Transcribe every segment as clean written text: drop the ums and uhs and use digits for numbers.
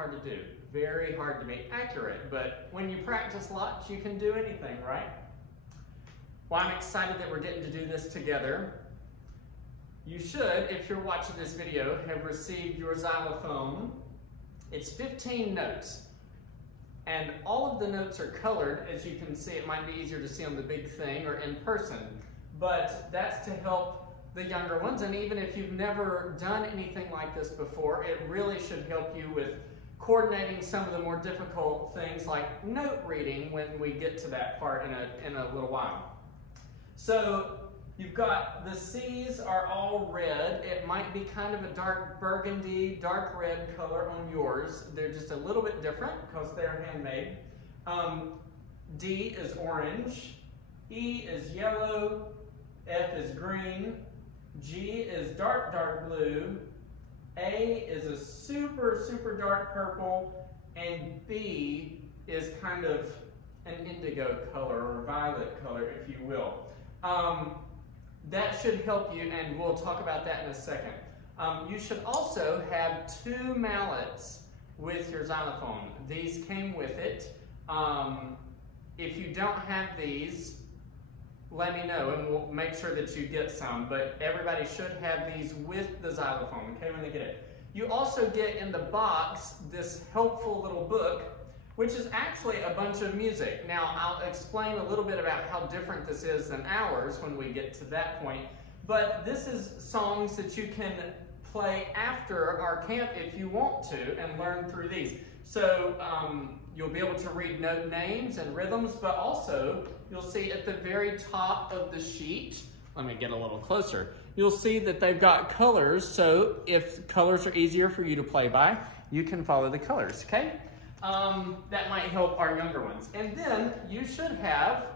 hard to do. Very hard to be accurate, but when you practice lots, you can do anything, right? Well, I'm excited that we're getting to do this together. You should, if you're watching this video, have received your xylophone. It's 15 notes, and all of the notes are colored. As you can see, it might be easier to see on the big thing or in person, but that's to help the younger ones, and even if you've never done anything like this before, it really should help you with coordinating some of the more difficult things like note reading when we get to that part in a little while. So you've got the C's are all red. It might be kind of a dark burgundy, dark red color on yours. They're just a little bit different because they're handmade. D is orange, E is yellow, F is green, G is dark, dark blue, A is a super, super dark purple, and B is kind of an indigo color or violet color, if you will. That should help you, and we'll talk about that in a second. You should also have 2 mallets with your xylophone. These came with it. If you don't have these, let me know and we'll make sure that you get some, but everybody should have these with the xylophone, okay, when they get it. You also get in the box this helpful little book, which is actually a bunch of music. Now, I'll explain a little bit about how different this is than ours when we get to that point, but this is songs that you can play after our camp if you want to and learn through these. So you'll be able to read note names and rhythms, but also you'll see at the very top of the sheet, let me get a little closer, you'll see that they've got colors, so if colors are easier for you to play by, you can follow the colors, okay? That might help our younger ones. And then you should have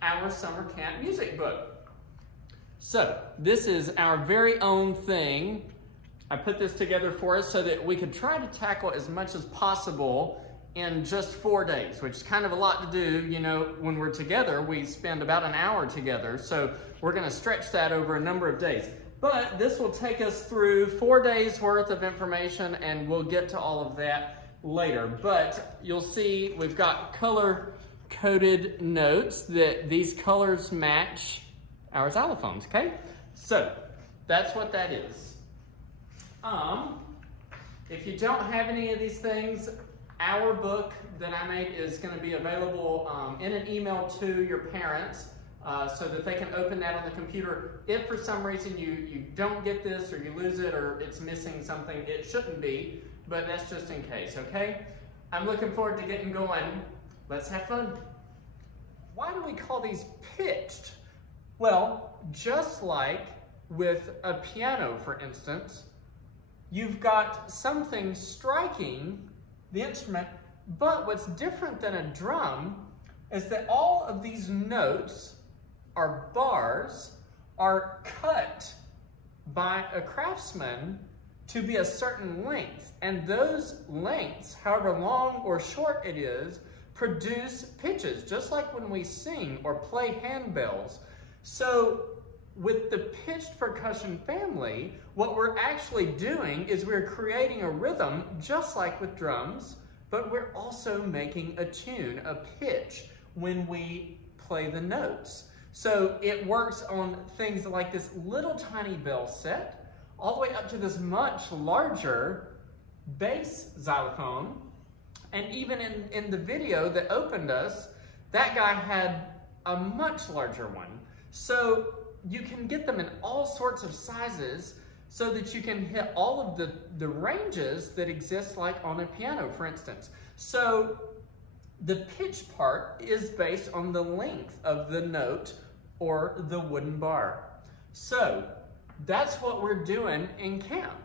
our summer camp music book. So this is our very own thing. I put this together for us so that we could try to tackle as much as possible in just 4 days, which is kind of a lot to do. You know, when we're together, we spend about an hour together, so we're gonna stretch that over a number of days. But this will take us through 4 days worth of information, and we'll get to all of that later. But you'll see we've got color-coded notes that these colors match our xylophones, okay? So that's what that is. If you don't have any of these things, our book that I made is going to be available in an email to your parents so that they can open that on the computer. If for some reason you don't get this or you lose it or it's missing something, it shouldn't be, but that's just in case, okay? I'm looking forward to getting going. Let's have fun. Why do we call these pitched? Well, just like with a piano, for instance, you've got something striking the instrument, but what's different than a drum is that all of these notes or bars are cut by a craftsman to be a certain length, and those lengths, however long or short it is, produce pitches, just like when we sing or play handbells. So with the pitched percussion family, what we're actually doing is we're creating a rhythm just like with drums, but we're also making a tune, a pitch, when we play the notes. So it works on things like this little tiny bell set, all the way up to this much larger bass xylophone. And even in the video that opened us, that guy had a much larger one. So you can get them in all sorts of sizes so that you can hit all of the ranges that exist like on a piano, for instance. So the pitch part is based on the length of the note or the wooden bar. So that's what we're doing in camp.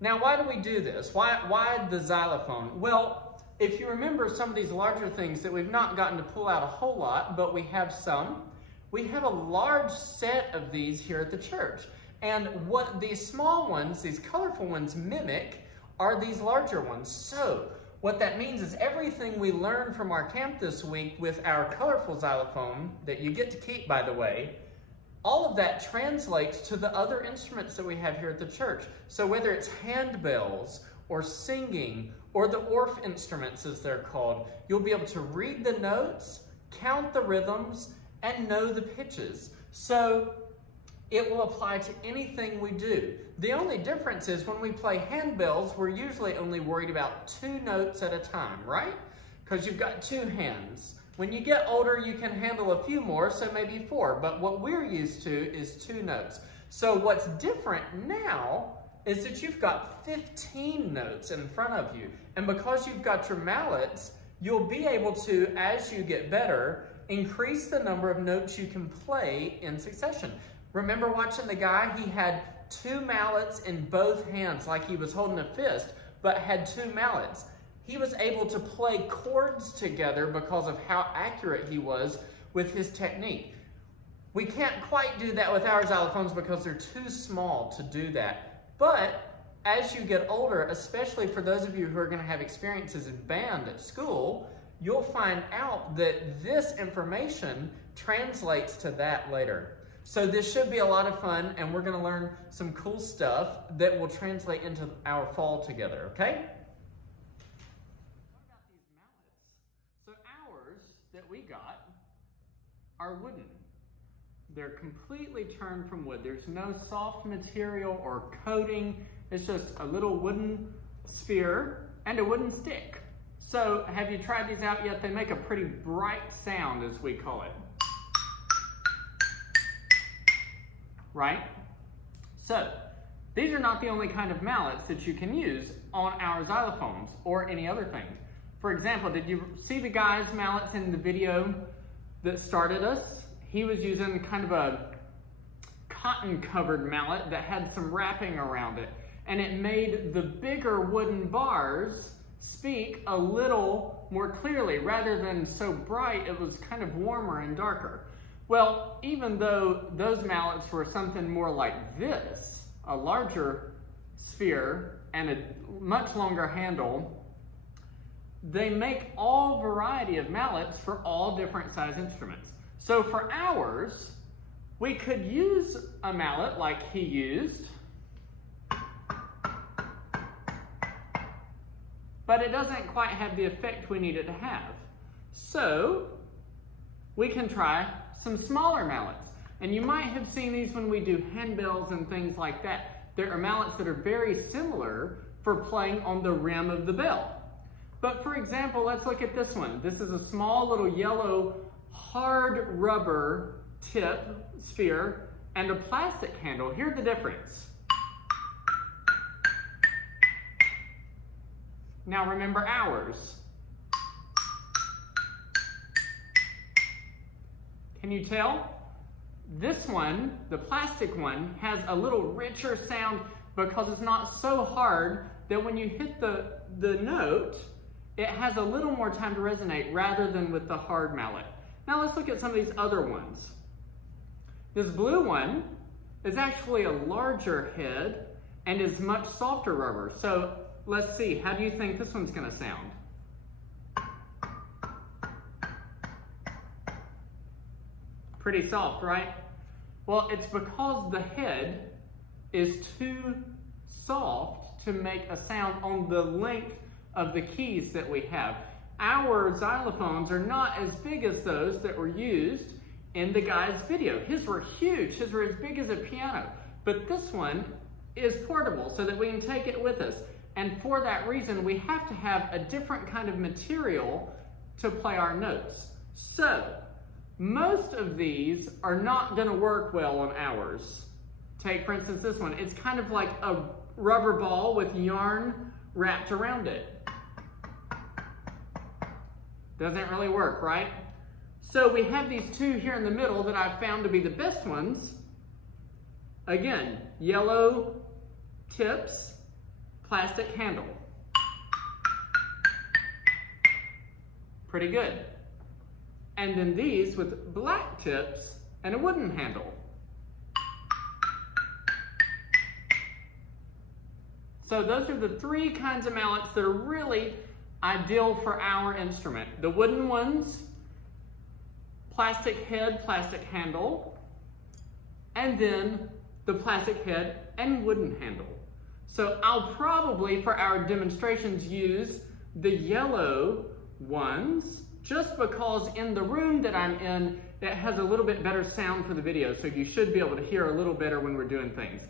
Now, why do we do this? Why the xylophone? Well, if you remember some of these larger things that we've not gotten to pull out a whole lot, but we have some, we have a large set of these here at the church. And what these small ones, these colorful ones, mimic are these larger ones. So what that means is everything we learned from our camp this week with our colorful xylophone, that you get to keep, by the way, all of that translates to the other instruments that we have here at the church. So whether it's handbells or singing, or the Orff instruments as they're called. You'll be able to read the notes, count the rhythms, and know the pitches. So it will apply to anything we do. The only difference is when we play handbells, we're usually only worried about 2 notes at a time, right? Because you've got 2 hands. When you get older, you can handle a few more, so maybe 4, but what we're used to is 2 notes. So what's different now is that you've got 15 notes in front of you, and because you've got your mallets, you'll be able to, as you get better, increase the number of notes you can play in succession. Remember watching the guy? He had 2 mallets in both hands, like he was holding a fist, but had 2 mallets. He was able to play chords together because of how accurate he was with his technique. We can't quite do that with our xylophones because they're too small to do that. But as you get older, especially for those of you who are going to have experiences in band at school, you'll find out that this information translates to that later. So this should be a lot of fun, and we're going to learn some cool stuff that will translate into our fall together, okay? What about these mallets? So ours that we got are wooden. They're completely turned from wood. There's no soft material or coating. It's just a little wooden sphere and a wooden stick. So have you tried these out yet? They make a pretty bright sound, as we call it. Right? So these are not the only kind of mallets that you can use on our xylophones or any other thing. For example, did you see the guy's mallets in the video that started us? He was using kind of a cotton-covered mallet that had some wrapping around it, and it made the bigger wooden bars speak a little more clearly. Rather than so bright, it was kind of warmer and darker. Well, even though those mallets were something more like this, a larger sphere and a much longer handle, they make all variety of mallets for all different size instruments. So for ours, we could use a mallet like he used, but it doesn't quite have the effect we need it to have. So we can try some smaller mallets. And you might have seen these when we do handbells and things like that. There are mallets that are very similar for playing on the rim of the bell. But for example, let's look at this one. This is a small little yellow hard rubber tip sphere and a plastic handle. Here's the difference. Now remember ours. Can you tell? This one, the plastic one, has a little richer sound because it's not so hard that when you hit the note, it has a little more time to resonate rather than with the hard mallet. Now let's look at some of these other ones. This blue one is actually a larger head and is much softer rubber. So let's see, how do you think this one's gonna sound? Pretty soft, right? Well, it's because the head is too soft to make a sound on the length of the keys that we have. Our xylophones are not as big as those that were used in the guy's video. His were huge, his were as big as a piano. But this one is portable so that we can take it with us. And for that reason, we have to have a different kind of material to play our notes. So, most of these are not gonna work well on ours. Take, for instance, this one. It's kind of like a rubber ball with yarn wrapped around it. Doesn't really work, right? So we have these two here in the middle that I've found to be the best ones. Again, yellow tips, plastic handle. Pretty good. And then these with black tips and a wooden handle. So those are the three kinds of mallets that are really ideal for our instrument. The wooden ones, plastic head, plastic handle, and then the plastic head and wooden handle. So I'll probably, for our demonstrations, use the yellow ones, just because in the room that I'm in, that has a little bit better sound for the video, so you should be able to hear a little better when we're doing things.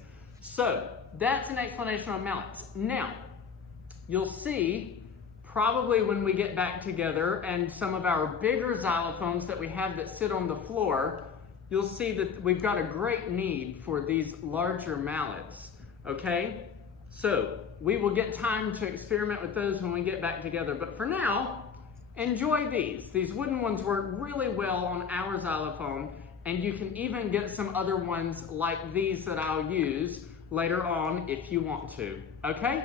So that's an explanation on mallets. Now, you'll see probably when we get back together and some of our bigger xylophones that we have that sit on the floor, you'll see that we've got a great need for these larger mallets, okay? So we will get time to experiment with those when we get back together, but for now, enjoy these. These wooden ones work really well on our xylophone, and you can even get some other ones like these that I'll use later on if you want to, okay?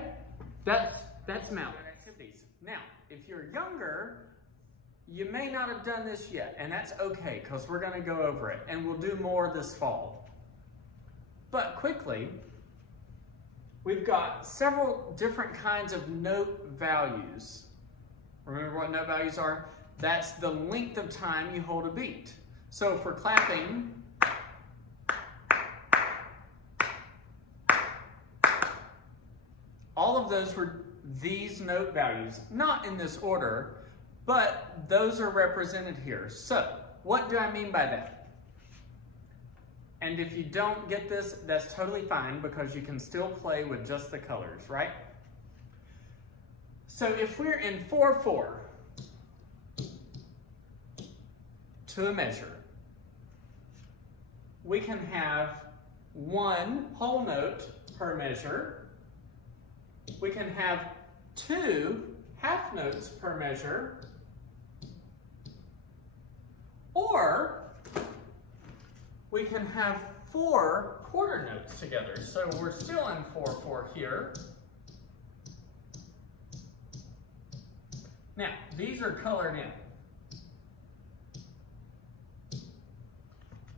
That's mallet activities. Now, if you're younger, you may not have done this yet, and that's okay, because we're gonna go over it, and we'll do more this fall. But quickly, we've got several different kinds of note values. Remember what note values are? That's the length of time you hold a beat. So for clapping, all of those were these note values. Not in this order, but those are represented here. So what do I mean by that? And if you don't get this, that's totally fine, because you can still play with just the colors, right? So if we're in 4/4 to a measure, we can have one whole note per measure. We can have 2 half notes per measure, or we can have 4 quarter notes together. So we're still in 4/4 here. Now, these are colored in.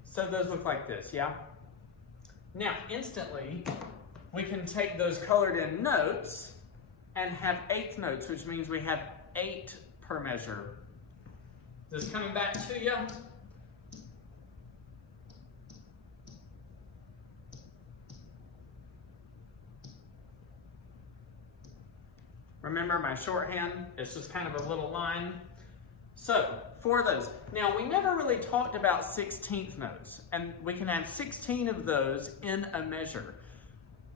So those look like this, yeah? Now, instantly, we can take those colored in notes and have 8th notes, which means we have 8 per measure. This coming back to you. Remember my shorthand, it's just kind of a little line. So, for those. Now, we never really talked about 16th notes, and we can have 16 of those in a measure.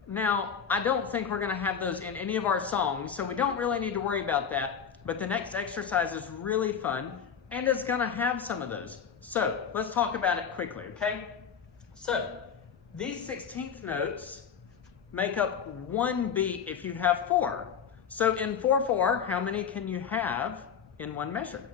Now, I don't think we're gonna have those in any of our songs, so we don't really need to worry about that, but the next exercise is really fun, and it's gonna have some of those. So, let's talk about it quickly, okay? So, these 16th notes make up one beat if you have 4. So in 4/4, how many can you have in one measure?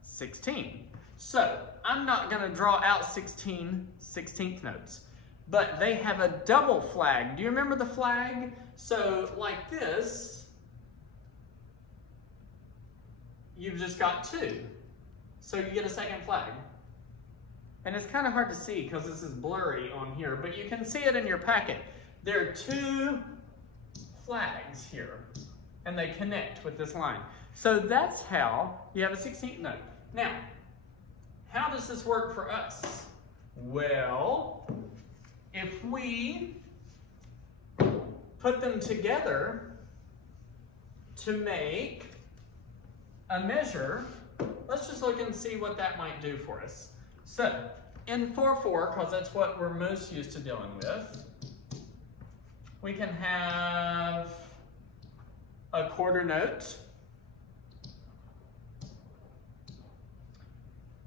16. So I'm not gonna draw out 16 16th notes, but they have a double flag. Do you remember the flag? So like this, you've just got 2. So you get a second flag. And it's kind of hard to see because this is blurry on here, but you can see it in your packet. There are 2 flags here, and they connect with this line. So that's how you have a 16th note. Now, how does this work for us? Well, if we put them together to make a measure, let's just look and see what that might do for us. So, in 4/4, because that's what we're most used to dealing with, we can have a quarter note,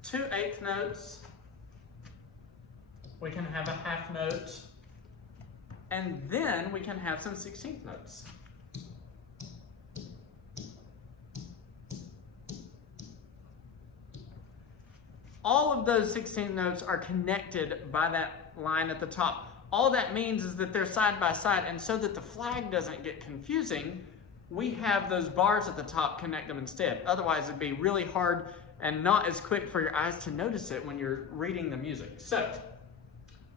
2 8th notes, we can have a half note, and then we can have some 16th notes. All of those 16th notes are connected by that line at the top. All that means is that they're side by side, and so that the flag doesn't get confusing, we have those bars at the top connect them instead. Otherwise, it'd be really hard and not as quick for your eyes to notice it when you're reading the music. So,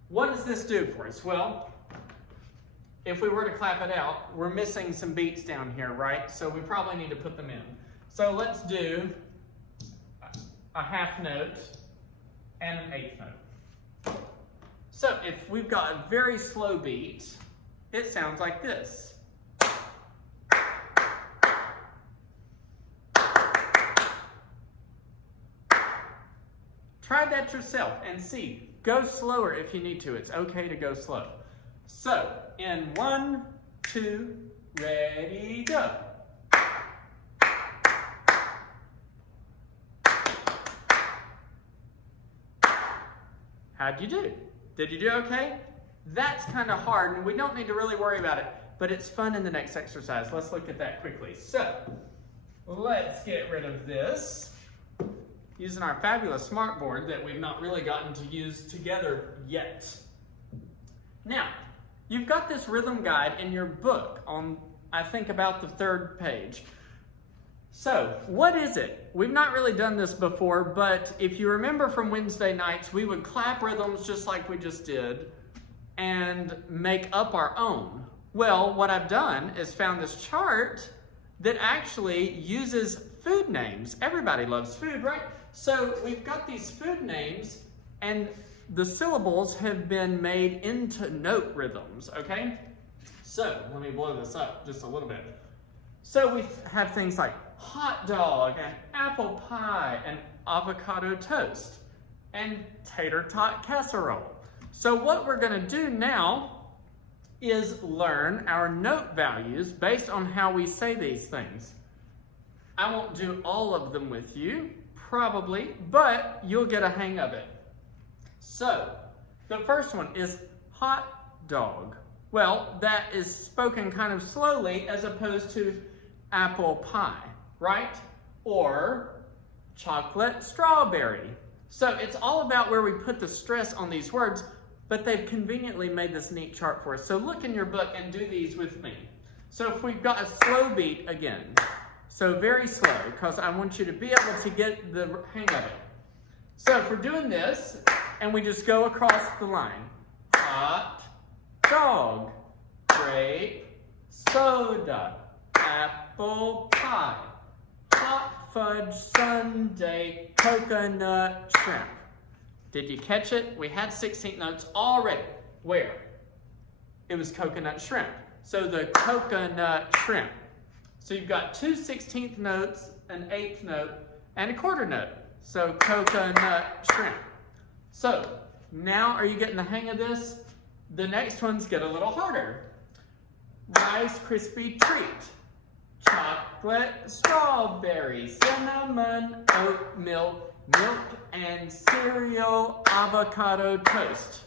what does this do for us? Well, if we were to clap it out, we're missing some beats down here, right? So we probably need to put them in. So let's do a half note and an 8th note. So if we've got a very slow beat, it sounds like this. Try that yourself and see. Go slower if you need to. It's okay to go slow. So, in 1, 2, ready, go. How'd you do? Did you do okay? That's kind of hard, and we don't need to really worry about it, but it's fun in the next exercise. Let's look at that quickly. So, let's get rid of this using our fabulous smartboard that we've not really gotten to use together yet. Now, you've got this rhythm guide in your book on, I think, about the 3rd page. So, what is it? We've not really done this before, but if you remember from Wednesday nights, we would clap rhythms just like we just did and make up our own. Well, what I've done is found this chart that actually uses food names. Everybody loves food, right? So we've got these food names, and the syllables have been made into note rhythms, okay? So let me blow this up just a little bit. So we have things like hot dog and apple pie and avocado toast and tater tot casserole. So what we're gonna do now is learn our note values based on how we say these things. I won't do all of them with you, probably, but you'll get a hang of it. So, the first one is hot dog. Well, that is spoken kind of slowly as opposed to apple pie, right? Or chocolate strawberry. So it's all about where we put the stress on these words, but they've conveniently made this neat chart for us. So look in your book and do these with me. So if we've got a slow beat again, so very slow, because I want you to be able to get the hang of it. So if we're doing this, and we just go across the line. Hot dog, grape soda, apple pie, hot fudge sundae, coconut shrimp. Did you catch it? We had 16th notes already. Where? It was coconut shrimp. So the coconut shrimp. So you've got 2 16th notes, an 8th note, and a quarter note. So coconut shrimp. So now are you getting the hang of this? The next ones get a little harder. Rice Krispie treat, chocolate strawberry, cinnamon oatmeal, milk and cereal, avocado toast.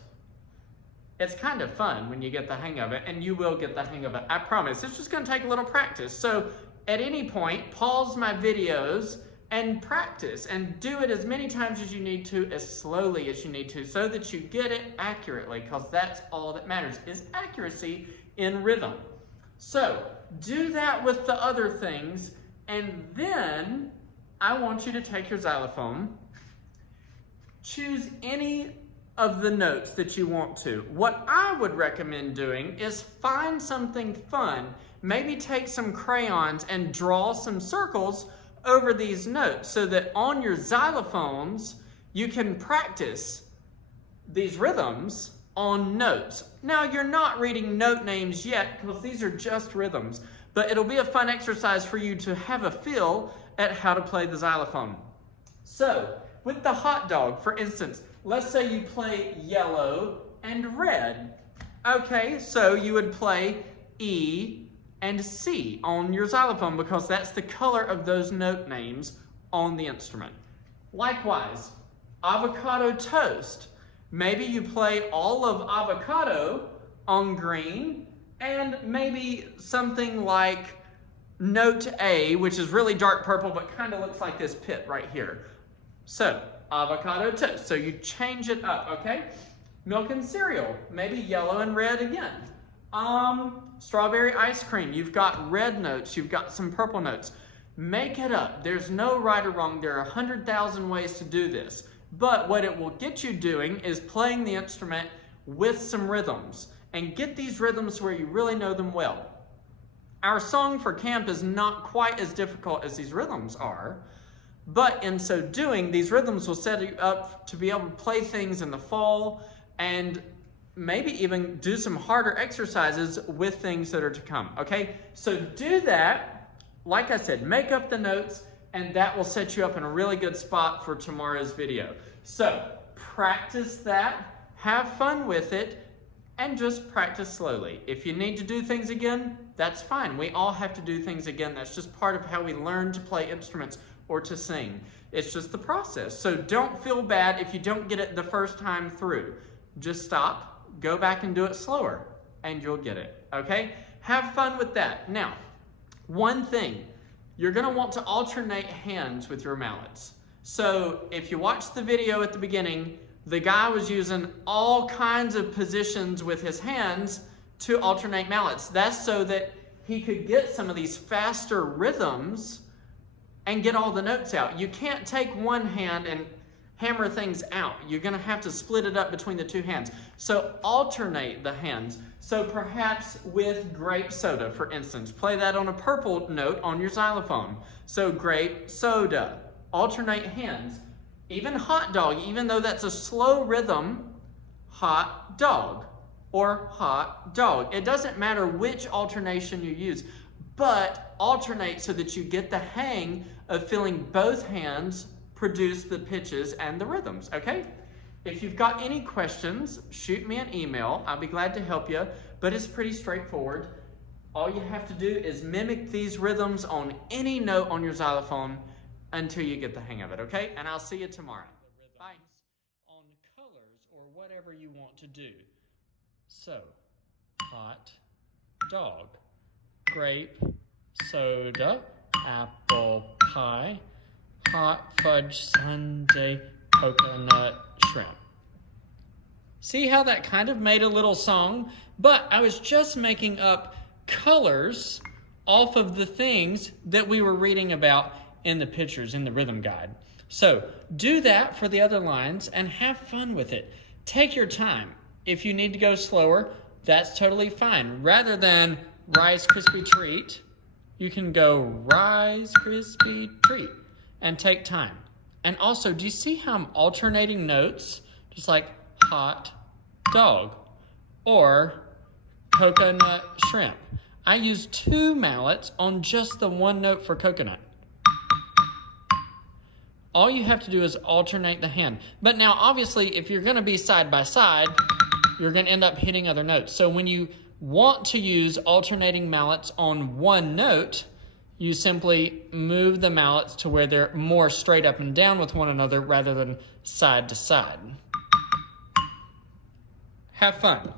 It's kind of fun when you get the hang of it, and you will get the hang of it, I promise. It's just gonna take a little practice. So at any point, pause my videos and practice and do it as many times as you need to, as slowly as you need to, so that you get it accurately, because that's all that matters, is accuracy in rhythm. So do that with the other things, and then I want you to take your xylophone, choose any of the notes that you want to. What I would recommend doing is find something fun, maybe take some crayons and draw some circles over these notes so that on your xylophones you can practice these rhythms on notes. Now you're not reading note names yet because these are just rhythms, but it'll be a fun exercise for you to have a feel at how to play the xylophone. So with the hot dog, for instance, let's say you play yellow and red. Okay, so you would play E and C on your xylophone because that's the color of those note names on the instrument. Likewise, avocado toast. Maybe you play all of avocado on green, and maybe something like note A, which is really dark purple but kind of looks like this pit right here. So, avocado toast. So you change it up, okay? Milk and cereal, maybe yellow and red again. Strawberry ice cream, you've got red notes, you've got some purple notes. Make it up. There's no right or wrong. There are 100,000 ways to do this. But what it will get you doing is playing the instrument with some rhythms, and get these rhythms where you really know them well. Our song for camp is not quite as difficult as these rhythms are, but in so doing, these rhythms will set you up to be able to play things in the fall and maybe even do some harder exercises with things that are to come, okay? So do that. Like I said, make up the notes, and that will set you up in a really good spot for tomorrow's video. So practice that, have fun with it, and just practice slowly. If you need to do things again, that's fine. We all have to do things again. That's just part of how we learn to play instruments or to sing. It's just the process. So don't feel bad if you don't get it the first time through. Just stop, go back and do it slower, and you'll get it, okay? Have fun with that. Now, one thing, you're gonna want to alternate hands with your mallets. So if you watch the video at the beginning, the guy was using all kinds of positions with his hands to alternate mallets. That's so that he could get some of these faster rhythms and get all the notes out. You can't take one hand and hammer things out. You're gonna have to split it up between the two hands. So alternate the hands. So perhaps with grape soda, for instance, play that on a purple note on your xylophone. So grape soda, alternate hands. Even hot dog, even though that's a slow rhythm, hot dog or hot dog. It doesn't matter which alternation you use, but alternate so that you get the hang of feeling both hands produce the pitches and the rhythms, okay? If you've got any questions, shoot me an email. I'll be glad to help you, but it's pretty straightforward. All you have to do is mimic these rhythms on any note on your xylophone until you get the hang of it, okay? And I'll see you tomorrow. Bye. On colors or whatever you want to do. So, hot dog, grape soda, apple pie, hot fudge sundae, coconut shrimp. See how that kind of made a little song? But I was just making up colors off of the things that we were reading about in the pictures in the rhythm guide. So do that for the other lines and have fun with it. Take your time. If you need to go slower, that's totally fine. Rather than Rice Krispie Treat, you can go Rice Krispie Treat and take time. And also, do you see how I'm alternating notes? Just like hot dog or coconut shrimp. I use 2 mallets on just the one note for coconut. All you have to do is alternate the hand. But now, obviously, if you're going to be side by side, you're going to end up hitting other notes. So when you want to use alternating mallets on one note, you simply move the mallets to where they're more straight up and down with one another rather than side to side. Have fun.